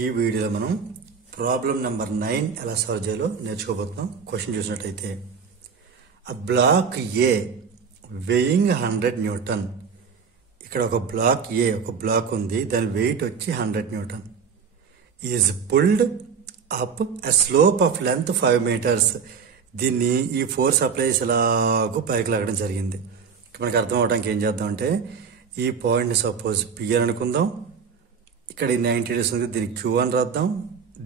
ఈ వీడియోలో మనం ప్రాబ్లం నెంబర్ 9 ఎలా సాల్వ్ చేయాలో నేర్చుకోబోతున్నాం. క్వశ్చన్ చూసినట్టయితే a block A weighing 100 newton. ఇక్కడ ఒక బ్లాక్ ఉంది, దాని వెయిట్ వచ్చి 100 newton. Is pulled up a slope of length 5 metres. దీన్ని ఈ ఫోర్స్ అప్లై చేసేలాగూ పైకి లాగడం జరిగింది. మనకు అర్థం అవడానికి ఏం చేద్దాం అంటే, ఈ పాయింట్ని సపోజ్ పి అని అనుకుందాం. ఇక్కడ ఈ 90 డిగ్రీస్ ఉంది, దీన్ని క్యూ అని రాద్దాం,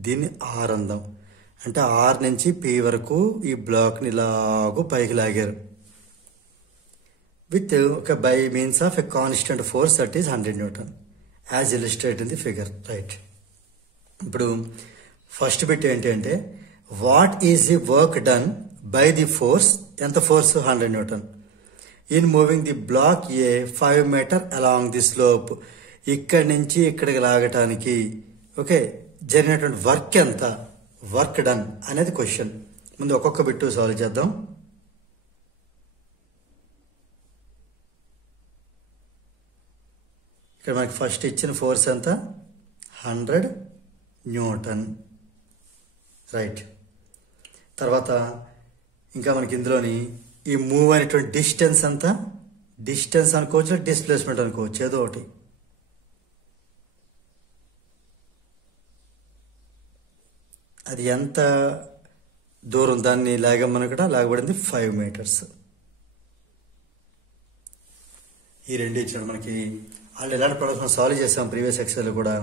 దీన్ని ఆర్ అందాం. అంటే ఆర్ నుంచి పి వరకు ఈ బ్లాక్ని ఇలాగూ పైకి లాగారు with by means of a constant force that is 100 newton as illustrate in the figure. Right. ఇప్పుడు ఫస్ట్ బిట్ ఏంటి అంటే, what is the work done by the force, ఎంత force 100 newton, in moving the block A 5 metre along the slope. ఇక్కడి నుంచి ఇక్కడికి లాగటానికి జరిగినటువంటి work ఎంత, work done అనేది క్వశ్చన్. ముందు ఒక్కొక్క బిట్టు సాల్వ్ చేద్దాం. ఇక్కడ మనకి ఫస్ట్ ఇచ్చిన ఫోర్స్ ఎంత, 100 న్యూటన్. రైట్. తర్వాత ఇంకా మనకి ఇందులోని ఈ మూవ్ అనేటువంటి డిస్టెన్స్ ఎంత, డిస్టెన్స్ అనుకోవచ్చు, డిస్ప్లేస్మెంట్ అనుకోవచ్చు, ఏదో ఒకటి. అది ఎంత దూరం దాన్ని లాగమని కూడా లాగబడింది 5 మీటర్స్. ఈ రెండు ఇచ్చాడు మనకి. వాళ్ళు ఎలాంటి ప్రాబ్లమ్స్ మనం సాల్వ్ చేసాం ప్రీవియస్ ఎక్సర్సైజ్ కూడా.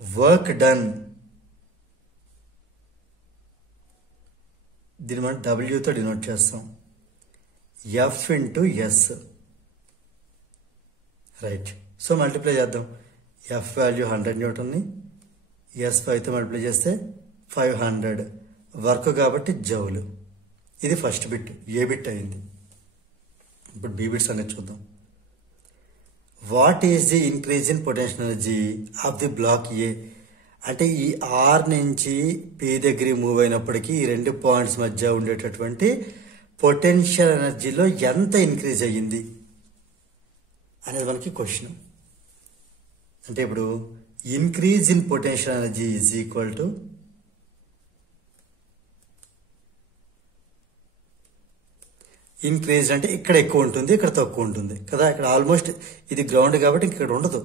వర్క్ డన్ దీన్ని మనం డబ్ల్యూతో డినోట్ చేస్తాం, F into S. Right. So multiply చేద్దాం. ఎఫ్ వాల్యూ 100 న్యూటన్ని ఎస్ 5తో మల్టిప్లై చేస్తే 500 వర్క్ కాబట్టి జౌలు. ఇది ఫస్ట్ బిట్, ఏ బిట్ అయింది. ఇప్పుడు బి బిట్స్ అనేది చూద్దాం. What is the increase in potential energy of the block A. అంటే ఈ ఆర్ నుంచి పి దగ్గర మూవ్ అయినప్పటికీ ఈ రెండు పాయింట్స్ మధ్య ఉండేటటువంటి పొటెన్షియల్ ఎనర్జీలో ఎంత ఇంక్రీజ్ అయ్యింది అనేది మనకి క్వశ్చన్. అంటే ఇప్పుడు increase in potential energy is equal to increase అంటే ఇక్కడ ఎక్కువ ఉంటుంది, ఇక్కడ తక్కువ ఉంటుంది కదా. ఇక్కడ ఆల్మోస్ట్ ఇది గ్రౌండ్ కాబట్టి ఇక్కడ ఉండదు.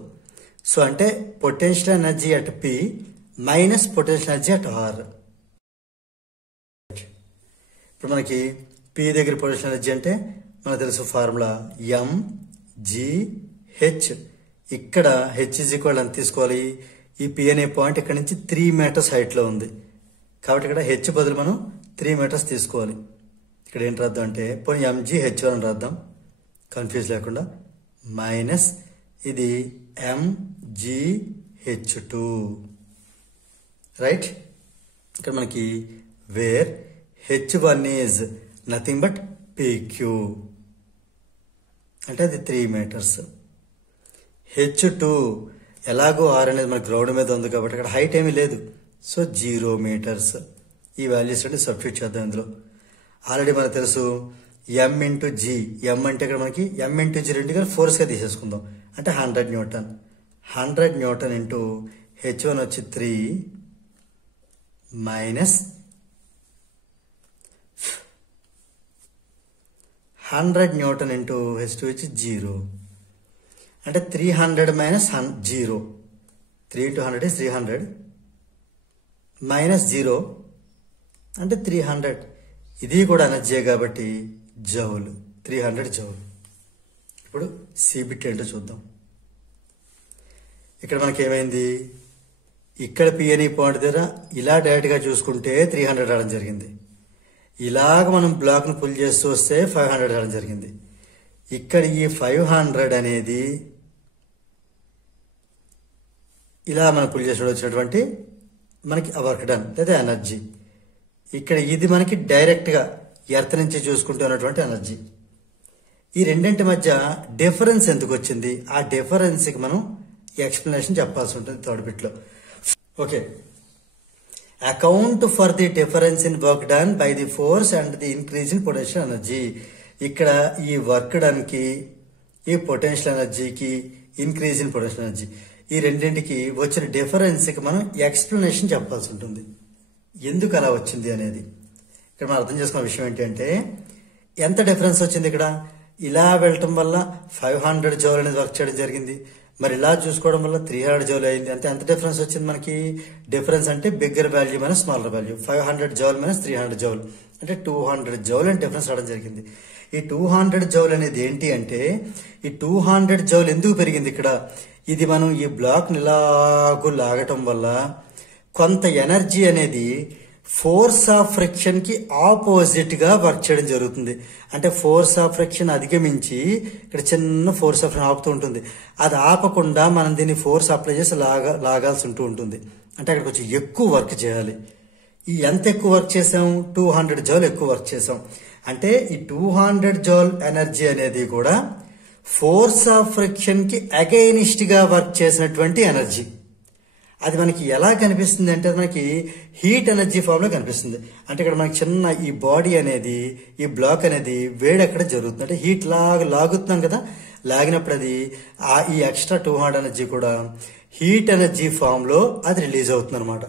సో అంటే potential energy at P minus potential energy at R. ఇప్పుడు మనకి పి దగ్గర పొటెన్షియల్ ఎనర్జీ అంటే మనకు తెలుసు ఫార్ములా mgh. ఇక్కడ హెచ్ ఈజ్ ఈక్వల్ అని తీసుకోవాలి. ఈ పి అనే పాయింట్ ఇక్కడ నుంచి 3 మీటర్స్ హైట్లో ఉంది కాబట్టి ఇక్కడ హెచ్ బదులు మనం 3 మీటర్స్ తీసుకోవాలి. ఇక్కడ ఏంటి రాద్దాం అంటే, పోనీ mgh అని రాద్దాం కన్ఫ్యూజ్ లేకుండా, మైనస్ ఇది mgh2. రైట్. ఇక్కడ మనకి where h1 is nothing but pq అంటే అది 3 మీటర్స్. h2 ఎలాగో ఆర్ అనేది మన గ్రౌండ్ మీద ఉంది కాబట్టి అక్కడ హైట్ ఏమీ లేదు, సో 0 మీటర్స్. ఈ వాల్యూస్ అంటే సబ్స్టిట్యూట్ చేద్దాం ఇందులో. ఆల్రెడీ మనకు తెలుసు ఎం ఇంటూ జీ. ఎం అంటే ఇక్కడ మనకి ఎం ఇంటూ జీ రెండుగా ఫోర్స్గా తీసేసుకుందాం. అంటే 100 న్యూటన్. 100 న్యూటన్ ఇంటూ h1 వచ్చి 3 మైనస్ 100 న్యూటన్ ఇంటూ h2 వచ్చి 0. అంటే 300 మైనస్ 0. 3 ఇంటూ 100 is 300 మైనస్ 0 అంటే 300. ఇది కూడా ఎనర్జీ కాబట్టి జౌల్, 300 జౌల్. ఇప్పుడు సి బిట్ ఏంటో చూద్దాం. ఇక్కడ మనకి ఏమైంది, ఇక్కడ పిఎన్ఈ పాయింట్ దగ్గర ఇలా డైరెక్ట్గా చూసుకుంటే 300 రావడం జరిగింది. ఇలాగ మనం బ్లాక్ను పుల్ చేస్తూ వస్తే 500 రావడం జరిగింది. ఇక్కడ ఈ 500 అనేది ఇలా మనం పుల్ చేసి వచ్చినటువంటి మనకి వర్క్ డన్ లేదా ఎనర్జీ. ఇక్కడ ఇది మనకి డైరెక్ట్గా ఎర్త్ నుంచి చూసుకుంటున్నటువంటి ఎనర్జీ. ఈ రెండింటి మధ్య డిఫరెన్స్ ఎందుకు వచ్చింది, ఆ డిఫరెన్స్కి మనం ఎక్స్ప్లెనేషన్ చెప్పాల్సి ఉంటుంది థర్డ్ బిట్లో. Okay. Account for the difference in work done by the force and the increase in potential energy. ఇక్కడ ఈ వర్క్ డన్కి, ఈ పొటెన్షియల్ ఎనర్జీకి, ఇంక్రీజ్ ఇన్ పొటెన్షియల్ ఎనర్జీ ఈ రెండింటికి వచ్చిన డిఫరెన్స్కి మనం ఎక్స్ప్లెనేషన్ చెప్పాల్సి ఉంటుంది, ఎందుకు అలా వచ్చింది అనేది. ఇక్కడ మనం అర్థం చేసుకున్న విషయం ఏంటంటే ఎంత డిఫరెన్స్ వచ్చింది. ఇక్కడ ఇలా వెళ్ళటం వల్ల 500 జౌల్ అనేది వర్క్ చేయడం జరిగింది, మరి ఇలా చూసుకోవడం వల్ల 300 జౌల్ అయింది. అంటే ఎంత డిఫరెన్స్ వచ్చింది మనకి. డిఫరెన్స్ అంటే bigger value minus smaller value. 500 joule minus 300 joule అంటే 200 జౌల్ అని డిఫరెన్స్ రావడం జరిగింది. ఈ 200 జౌల్ అనేది ఏంటి అంటే ఈ 200 జౌల్ ఎందుకు పెరిగింది ఇక్కడ, ఇది మనం ఈ బ్లాక్ ఇలాగూ లాగటం వల్ల కొంత ఎనర్జీ అనేది ఫోర్స్ ఆఫ్ ఫ్రిక్షన్ కి ఆపోజిట్ గా వర్క్ చేయడం జరుగుతుంది. అంటే ఫోర్స్ ఆఫ్ ఫ్రిక్షన్ అధిగమించి ఇక్కడ చిన్న ఫోర్స్ ఆఫ్ ఫ్రిక్షన్ ఆపుతూ ఉంటుంది. అది ఆపకుండా మనం దీన్ని ఫోర్స్ అప్లై చేసి లాగాల్సి ఉంటూ ఉంటుంది. అంటే అక్కడ కొంచెం ఎక్కువ వర్క్ చేయాలి. ఈ ఎంత ఎక్కువ వర్క్ చేసాం, 200 జౌల్ ఎక్కువ వర్క్ చేసాం. అంటే ఈ 200 జౌల్ ఎనర్జీ అనేది కూడా ఫోర్స్ ఆఫ్ ఫ్రిక్షన్ కి అగైనిస్ట్ గా వర్క్ చేసినటువంటి ఎనర్జీ. అది మనకి ఎలా కనిపిస్తుంది అంటే మనకి హీట్ ఎనర్జీ ఫామ్ లో కనిపిస్తుంది. అంటే ఇక్కడ మనకి చిన్న ఈ బాడీ అనేది ఈ బ్లాక్ అనేది వేడి ఎక్కడ జరుగుతుంది అంటే హీట్ లాగుతున్నాం కదా, లాగినప్పుడు అది ఈ ఎక్స్ట్రా 200 ఎనర్జీ కూడా హీట్ ఎనర్జీ ఫామ్ లో అది రిలీజ్ అవుతుంది అనమాట.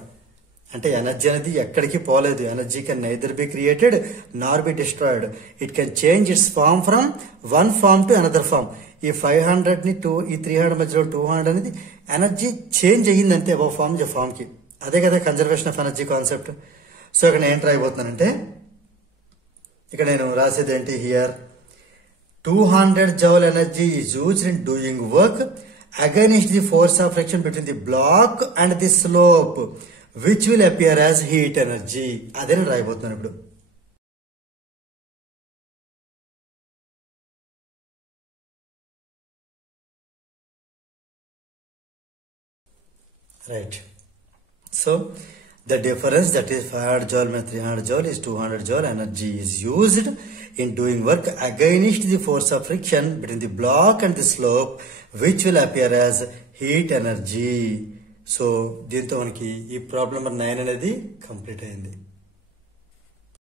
అంటే ఎనర్జీ అనేది ఎక్కడికి పోలేదు. Energy can neither be created nor be destroyed. It can change its form from one form to another form. ఈ 500 ని ఈ 300 మధ్యలో 200 అనేది ఎనర్జీ చేంజ్ అయ్యింది అంతే ఒక ఫామ్ ఫామ్ కి. అదే కదా conservation of energy concept. So ఇక్కడ నేను ట్రై అయిపోతున్నానంటే ఇక్కడ నేను రాసేది ఏంటి, here 200 joule energy is used in doing work against the force of friction between the block and the slope which will appear as heat energy. అదే నేను రాయబోతున్నాను ఇప్పుడు. Right. So the difference, that is 500 joule minus 300 joule, is 200 joule energy is used in doing work against the force of friction between the block and the slope, which will appear as heat energy. So దీంతో మనకి ఈ problem number 9 అనేది complete అయింది.